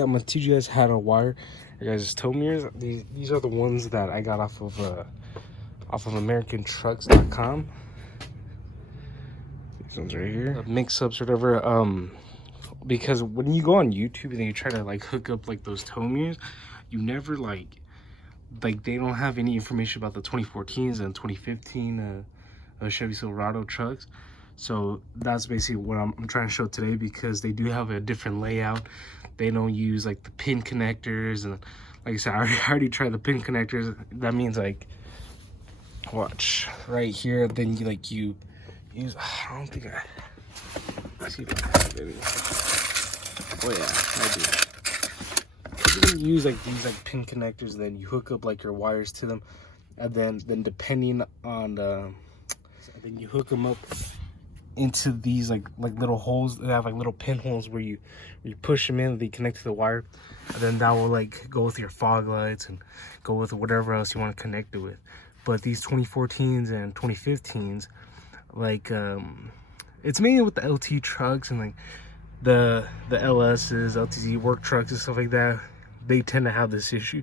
I'm gonna teach you guys how to wire your guys' tow mirrors. These are the ones that I got off of AmericanTrucks.com. These ones right here, mix-ups or whatever. Because when you go on YouTube and you try to like hook up like those tow mirrors, you never like they don't have any information about the 2014s and 2015 Chevy Silverado trucks. So that's basically what I'm trying to show today, because they do have a different layout. They don't use like the pin connectors, and like I said, I already tried the pin connectors. That means like, watch right here, then you use, I don't think let's see if I have any. Oh yeah, I do. You can use like these like pin connectors, then you hook up like your wires to them, and then depending on then you hook them up into these like little holes. They have like little pinholes where you push them in, they connect to the wire, and then that will like go with your fog lights and go with whatever else you want to connect it with. But these 2014s and 2015s, like it's mainly with the LT trucks and like the LS's, LTZ work trucks and stuff like that. They tend to have this issue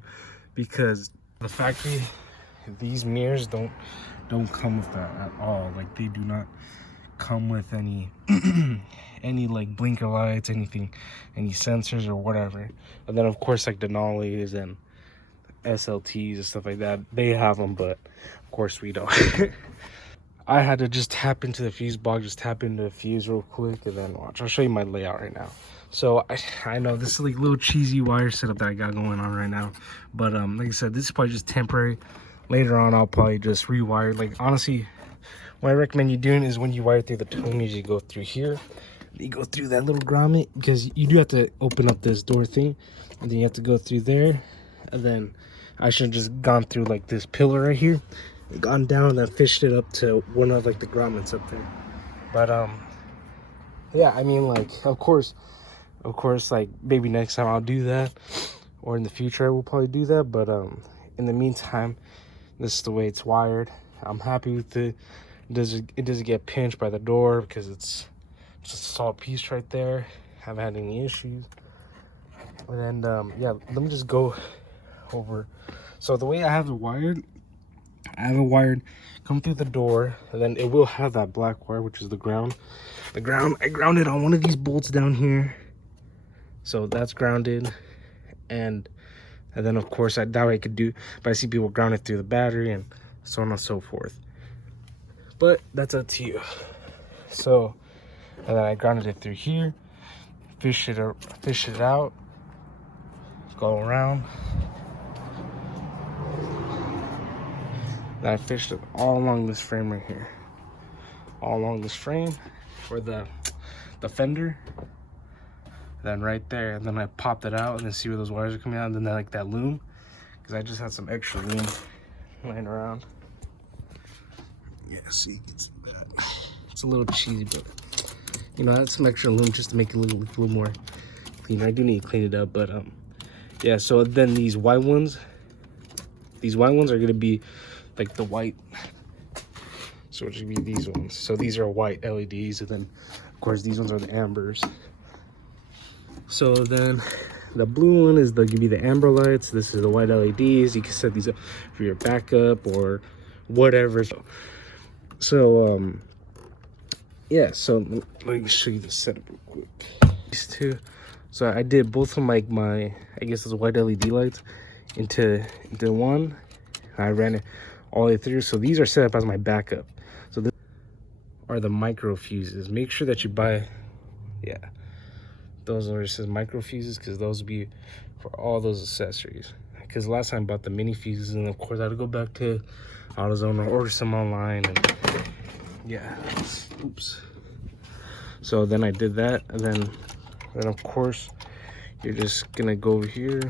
because the factory, these mirrors don't come with that at all. Like they do not come with any any like blinker lights, anything, any sensors or whatever. And then of course like Denali's and SLTs and stuff like that, they have them, but of course we don't. I had to just tap into the fuse box, just tap into the fuse real quick, and then watch. I'll show you my layout right now. So I know this is like a little cheesy wire setup that I got going on right now, but like I said, this is probably just temporary. Later on I'll probably just rewire. Like honestly, what I recommend you doing is when you wire through the tow mirrors, you go through here, you go through that little grommet, because you do have to open up this door thing, and then you have to go through there. And then I should have just gone through like this pillar right here, gone down, and then fished it up to one of like the grommets up there. But yeah, I mean, like of course like maybe next time I'll do that, or in the future I will probably do that. But in the meantime, this is the way it's wired. I'm happy with it. It doesn't get pinched by the door because it's just a solid piece right there. Haven't had any issues. And yeah, let me just go over. So the way I have it wired come through the door, and then it will have that black wire, which is the ground. I grounded on one of these bolts down here, so that's grounded. And then of course that way I could do, but I see people ground it through the battery and so on and so forth. But that's up to you. So, and then I grounded it through here, fish it out, go around. Then I fished it all along this frame right here, all along this frame, for the fender. Then right there, and then I popped it out, and then see where those wires are coming out, and then like that loom, because I just had some extra loom laying around. Yeah, see, you can see that. It's a little cheesy, but you know, I had some extra loom just to make it a little more cleaner. I do need to clean it up, but yeah. So then these white ones are gonna be like the white. So it should be these ones. So these are white LEDs, and then of course these ones are the ambers. So then the blue one is gonna be the amber lights. This is the white LEDs. You can set these up for your backup or whatever. So yeah, so let me show you the setup real quick. These two, so I did both of my I guess those white LED lights into one. I ran it all the way through. So these are set up as my backup. So these are the micro fuses. Make sure that you buy, yeah, those are, it says micro fuses, because those will be for all those accessories. Because last time I bought the mini fuses, and of course I had to go back to AutoZone or order some online, and yeah, oops. So then I did that, and then of course you're just gonna go over here.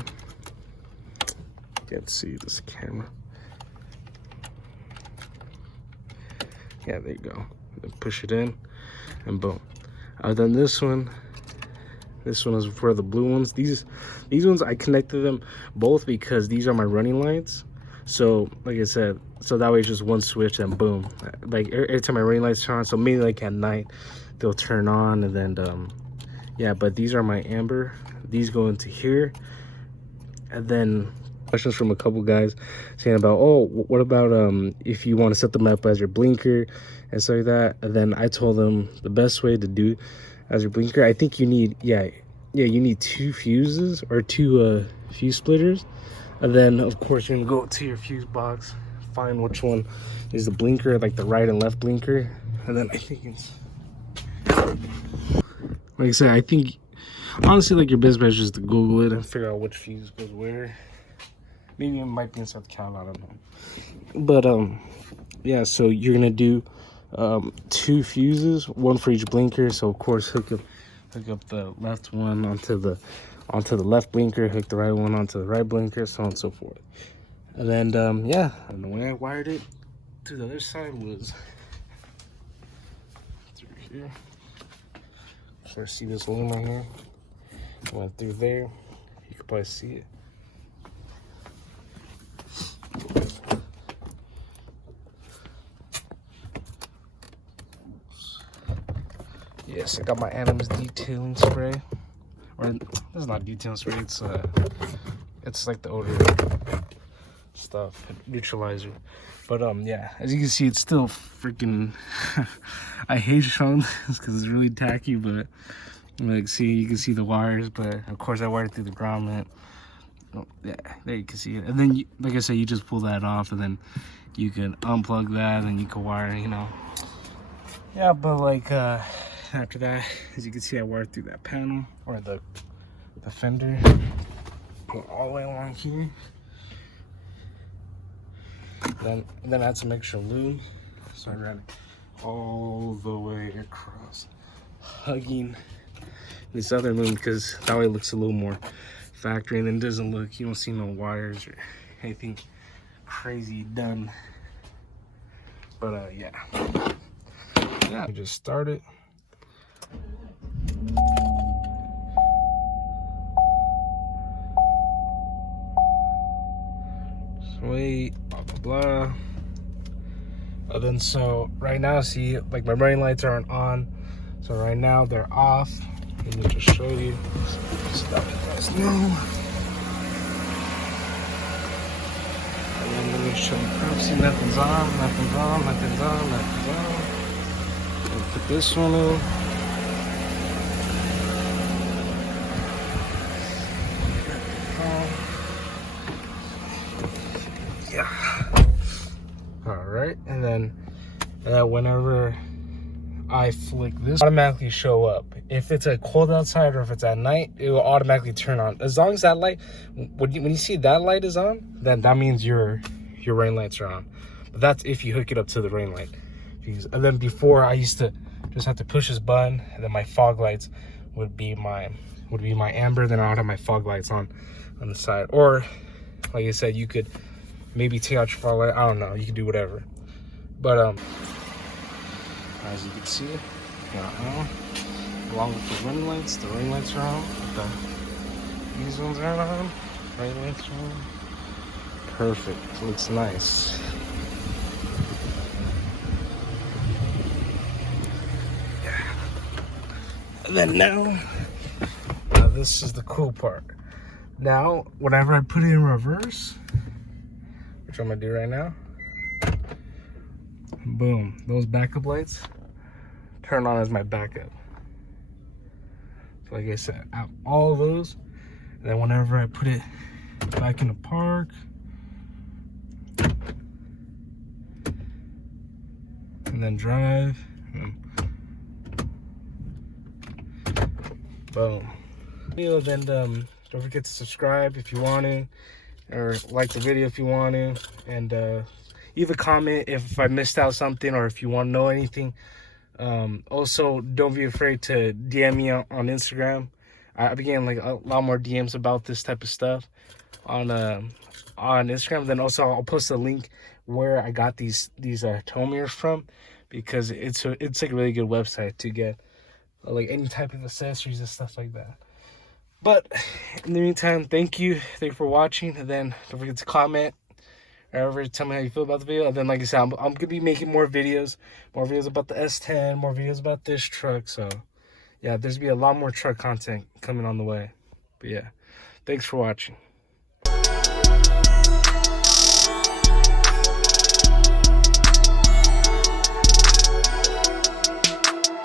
Can't see this camera. Yeah, there you go. Then push it in, and boom. Then this one is for the blue ones. These ones I connected them both because these are my running lights. So like I said, so that way it's just one switch and boom. Like every time my running lights turn on, so maybe like at night they'll turn on, and then yeah. But these are my amber. these go into here. And then questions from a couple guys saying about, oh, what about if you want to set them up as your blinker and stuff like that. And then I told them the best way to do as your blinker, I think you need, you need 2 fuses or 2 fuse splitters. And then of course you're gonna go to your fuse box, find which one is the blinker, like the right and left blinker. And then I think it's, like I said, I think honestly, like, your best bet is just to Google it and figure out which fuse goes where. Maybe it might be in South Carolina, I don't know. But yeah, so you're gonna do 2 fuses, 1 for each blinker. So of course hook up the left one onto the left blinker, hook the right one onto the right blinker, so on and so forth. And then yeah, and the way I wired it to the other side was through here. So see this loom right here? Went through there. You can probably see it. Yes, I got my Adams detailing spray. Or this is not detailing spray. It's like the odor stuff, neutralizer. But yeah, as you can see, it's still freaking. I hate showing this because it's really tacky, but. Like, see, you can see the wires, but of course I wired through the grommet. Oh, yeah, there you can see it. And then, like I said, you just pull that off, and then you can unplug that, and you can wire, you know. Yeah, but like after that, as you can see, I wired through that panel or the fender, go all the way along here. Then I had some extra lube, so I ran it all the way across, hugging this other loom, because that way it looks a little more factory and then doesn't look, you don't see no wires or anything crazy done. But yeah, I just started. Sweet, blah blah blah. And then so right now, see, like, my running lights aren't on, so right now they're off. Let me just show you, so that you guys know. And then let me show you. See, nothing's on, nothing's on, nothing's on, nothing's on. I'll put this one in. Yeah. All right, and then whenever I flick this, automatically show up. If it's cold outside or if it's at night, it will automatically turn on. As long as that light, when you see that light is on, then that means your rain lights are on. But that's if you hook it up to the rain light. And then before, I used to just have to push this button, and then my fog lights would be my amber. Then I would have my fog lights on the side. Or, like I said, you could maybe take out your fog light. I don't know. You can do whatever. But as you can see, along with the running lights, the ring lights are on. These ones are on. Ring lights are on. Perfect. Looks nice. Yeah. And then now this is the cool part. Now, whenever I put it in reverse, which I'm gonna do right now, boom, those backup lights turn on as my backup. So like I said, out all of those, and then whenever I put it back in the park, and then drive, and boom. Then don't forget to subscribe if you want to, or like the video if you want to, and leave a comment if I missed out something or if you want to know anything. Also, don't be afraid to DM me on Instagram. I began like a lot more DMs about this type of stuff on Instagram. Then also I'll post a link where I got these toe mirrors from, because it's like a really good website to get like any type of accessories and stuff like that. But in the meantime, thank you for watching, and then don't forget to comment or tell me how you feel about the video. And then, like I said, I'm gonna be making more videos about the S10, more videos about this truck. So yeah, there's gonna be a lot more truck content coming on the way. But yeah, thanks for watching.